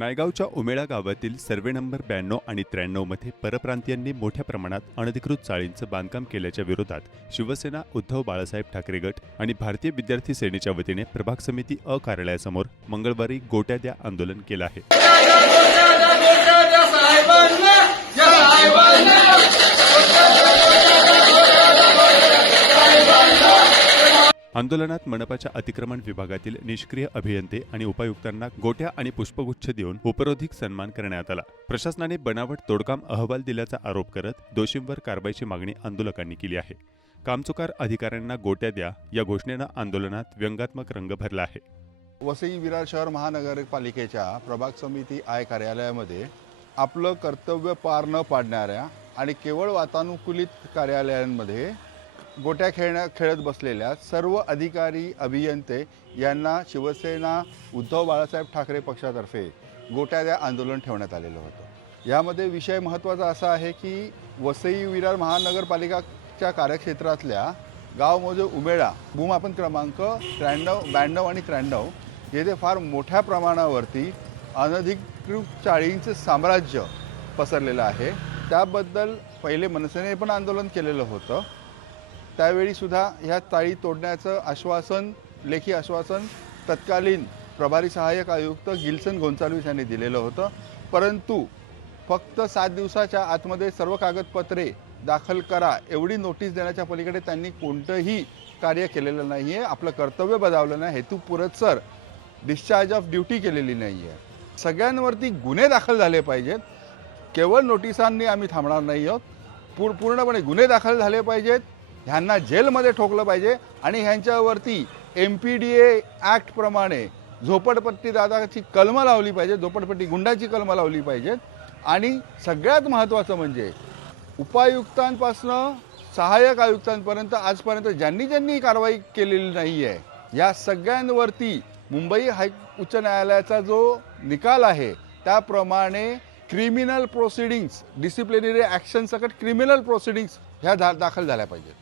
नायगावच्या उमेळा गावातील survey number ब्याण्णव आणि त्र्याण्णवमध्ये परप्रांतीयांनी मोठ्या प्रमाणात अनधिकृत चाळींचं बांधकाम केल्याच्या विरोधात शिवसेना उद्धव बाळासाहेब ठाकरे गट आणि भारतीय विद्यार्थी सेनेच्या वतीने प्रभाग समिती अ कार्यालयासमोर मंगळवारी गोट्या द्या आंदोलन केलं आहे. आंदोलनात मनपाच्या अतिक्रमण विभागातील निष्क्रिय अभियंते आणि उपायुक्तांना गोट्या आणि पुष्पगुच्छ देऊन उपरोधिक सन्मान करण्यात आला. प्रशासनाने बनावट तोडकाम अहवाल दिल्याचा आरोप करत दोषींवर कारवाईची मागणी आंदोलकांनी केली आहे. कामचुकार अधिकाऱ्यांना गोट्या द्या या घोषणेनं आंदोलनात व्यंगात्मक रंग भरला आहे. वसई विरार शहर महानगरपालिकेच्या प्रभाग समिती आय कार्यालयामध्ये आपलं कर्तव्य पार न पाडणाऱ्या आणि केवळ वातानुकूलित कार्यालयांमध्ये गोट्या खेळण्या खेळत बसलेल्या सर्व अधिकारी अभियंते यांना शिवसेना उद्धव बाळासाहेब ठाकरे पक्षातर्फे गोट्या द्या आंदोलन ठेवण्यात आलेलं होतं. यामध्ये विषय महत्त्वाचा असा आहे की वसई विरार महानगरपालिकाच्या कार्यक्षेत्रातल्या गावमोजे उमेळा भूमापन क्रमांक त्र्याण्णव ब्याण्णव आणि त्र्याण्णव येथे फार मोठ्या प्रमाणावरती अनधिकृत चाळींचं साम्राज्य पसरलेलं आहे. त्याबद्दल पहिले मनसेने पण आंदोलन केलेलं होतं. त्यावेळीसुद्धा ह्या चाळी तोडण्याचं आश्वासन लेखी आश्वासन तत्कालीन प्रभारी सहाय्यक आयुक्त गिल्सन गोन्साल्विस यांनी दिलेलं होतं. परंतु फक्त सात दिवसाच्या आतमध्ये सर्व कागदपत्रे दाखल करा एवढी नोटीस देण्याच्या पलीकडे त्यांनी कोणतंही कार्य केलेलं नाही आहे आपलं कर्तव्य बजावलं नाही. हेतू पुरस्सर डिस्चार्ज ऑफ ड्युटी केलेली नाही आहे सगळ्यांवरती गुन्हे दाखल झाले पाहिजेत. केवळ नोटिसांनी आम्ही थांबणार नाही आहोत. पूर पूर्णपणे गुन्हे दाखल झाले पाहिजेत. ह्यांना जेलमध्ये ठोकलं पाहिजे आणि ह्यांच्यावरती एम पी डी ए ॲक्टप्रमाणे झोपडपट्टी दादाची कलमं लावली पाहिजे झोपडपट्टी गुंडाची कलमं लावली पाहिजेत. आणि सगळ्यात महत्त्वाचं म्हणजे उपायुक्तांपासनं सहाय्यक आयुक्तांपर्यंत आजपर्यंत ज्यांनी ज्यांनी कारवाई केलेली नाही आहे या सगळ्यांवरती मुंबई हाय उच्च न्यायालयाचा जो निकाल आहे त्याप्रमाणे क्रिमिनल प्रोसिडिंग्स डिसिप्लिनरी ॲक्शनसकट क्रिमिनल प्रोसिडिंग्स ह्या दा दाखल झाल्या पाहिजेत.